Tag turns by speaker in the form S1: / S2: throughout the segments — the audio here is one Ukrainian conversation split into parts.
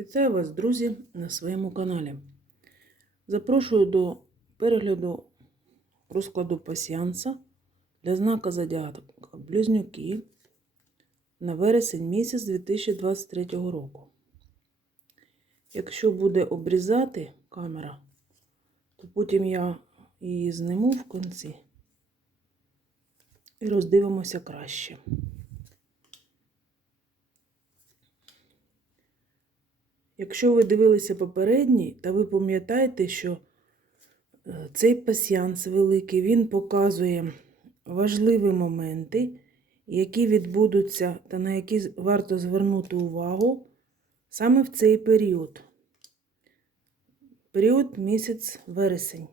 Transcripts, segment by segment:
S1: Вітаю вас, друзі, на своєму каналі. Запрошую до перегляду розкладу пасіанса для знака Зодіака Близнюки на вересень місяць 2023 року. Якщо буде обрізати камера, то потім я її зниму в кінці і роздивимося краще. Якщо ви дивилися попередній, та ви пам'ятаєте, що е, цей пасьянс великий, він показує важливі моменти, які відбудуться та на які варто звернути увагу саме в цей період. Період місяць вересень.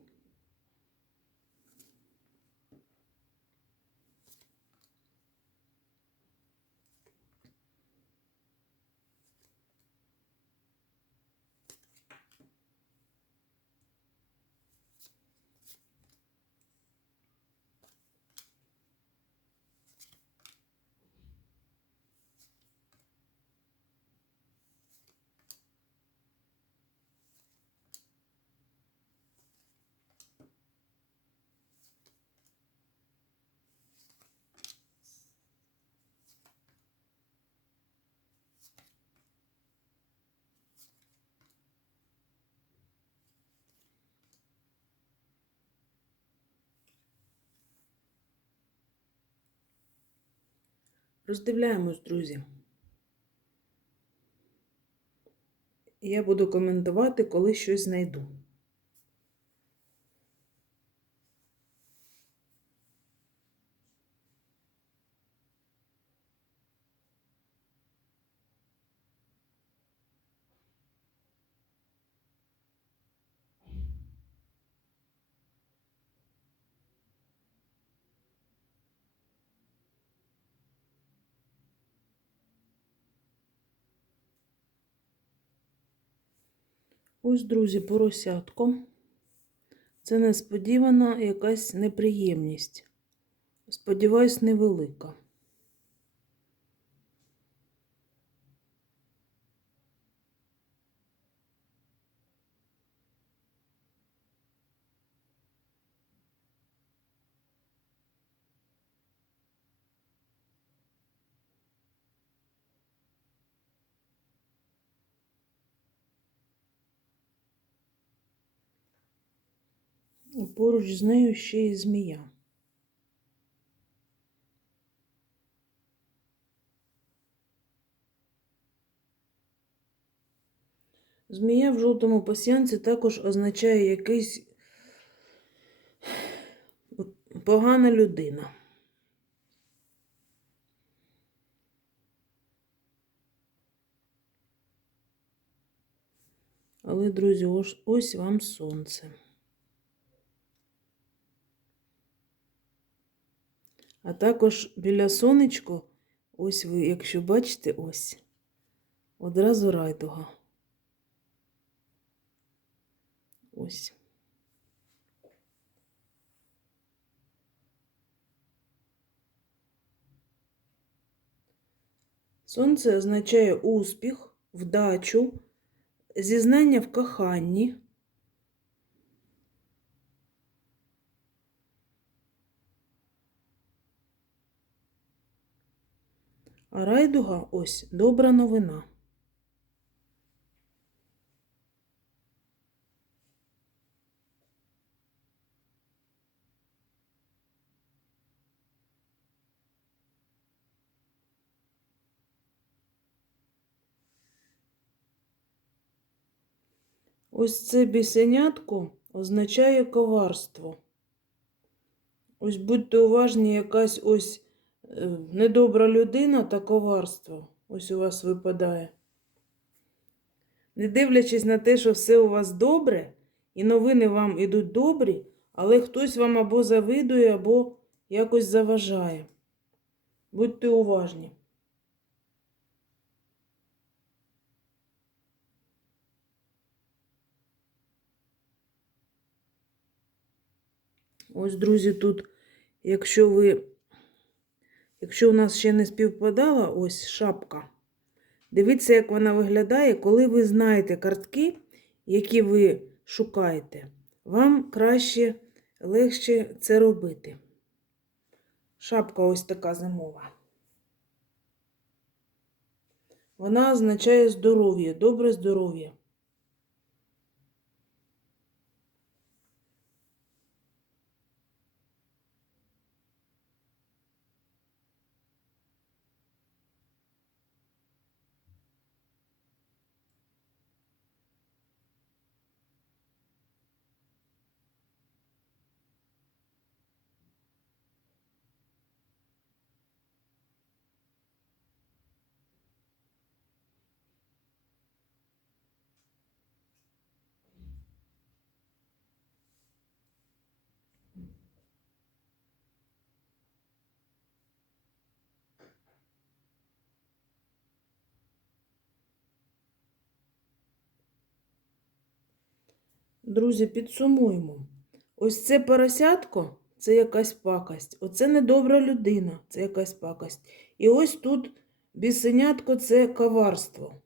S1: Роздивляємось, друзі. Я буду коментувати, коли щось знайду. Ось, друзі, поросятко. Це несподівана якась неприємність. Сподіваюсь, невелика. І поруч з нею ще й змія. Змія в жовтому пасіянці також означає якийсь погана людина. Але, друзі, ось, вам сонце. А також біля сонечко, ось ви, якщо бачите, ось, одразу райдуга. Ось. Сонце означає успіх, вдачу, зізнання в коханні. А райдуга ось добра новина. Ось це бісенятко означає коварство. Ось будьте уважні, якась ось недобра людина та коварство. Ось у вас випадає. Не дивлячись на те, що все у вас добре, і новини вам ідуть добрі, але хтось вам або завидує, або якось заважає. Будьте уважні. Ось, друзі, тут, якщо ви, якщо у нас ще не співпадала ось шапка, Дивіться, як вона виглядає, коли ви знаєте картки, які ви шукаєте. Вам краще, легше це робити. Шапка ось така зимова. Вона означає здоров'я, добре здоров'я. Друзі, підсумуємо. Ось це поросятко це якась пакость. Оце недобра людина, це якась пакость. І ось тут бісенятко це коварство.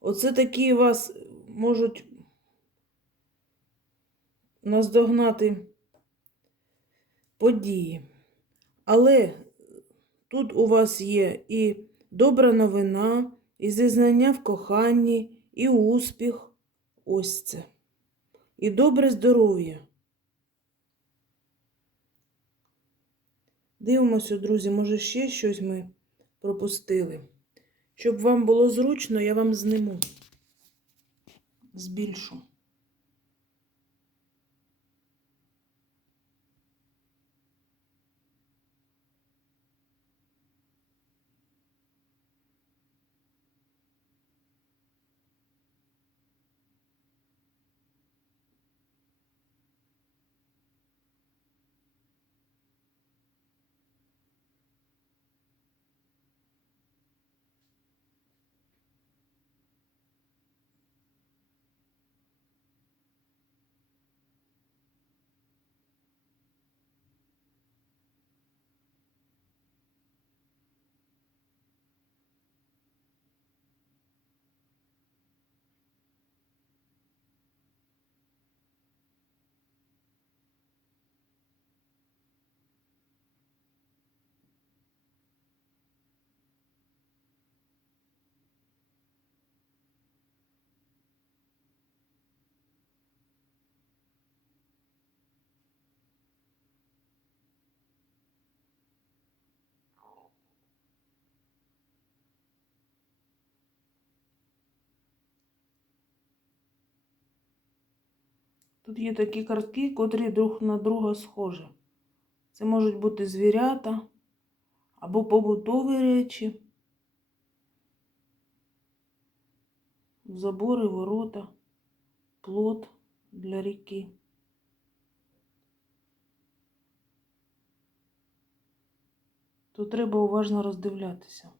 S1: Оце такі вас можуть наздогнати події. Але тут у вас є і добра новина, і зізнання в коханні, і успіх. Ось це. І добре здоров'я. Дивимося, друзі, може ще щось ми пропустили. Щоб вам було зручно, я вам зниму. Збільшу. Тут є такі картки, котрі друг на друга схожі. Це можуть бути звірята або побутові речі, забори, ворота, плот для ріки. Тут треба уважно роздивлятися.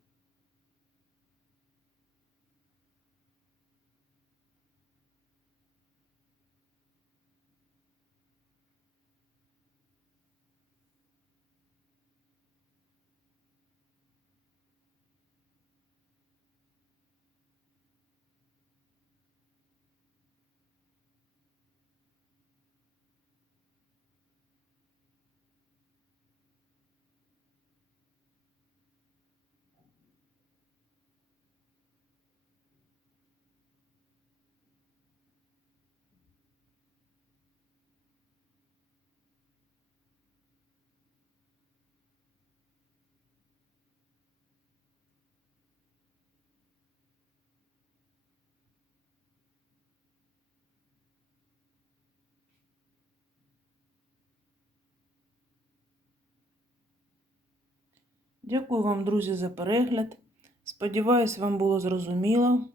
S1: Дякую вам, друзі, за перегляд. Сподіваюсь, вам було зрозуміло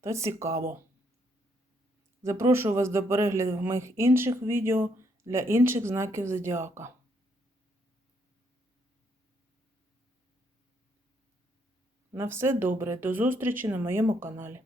S1: та цікаво. Запрошую вас до перегляду моїх інших відео для інших знаків зодіака. На все добре, до зустрічі на моєму каналі.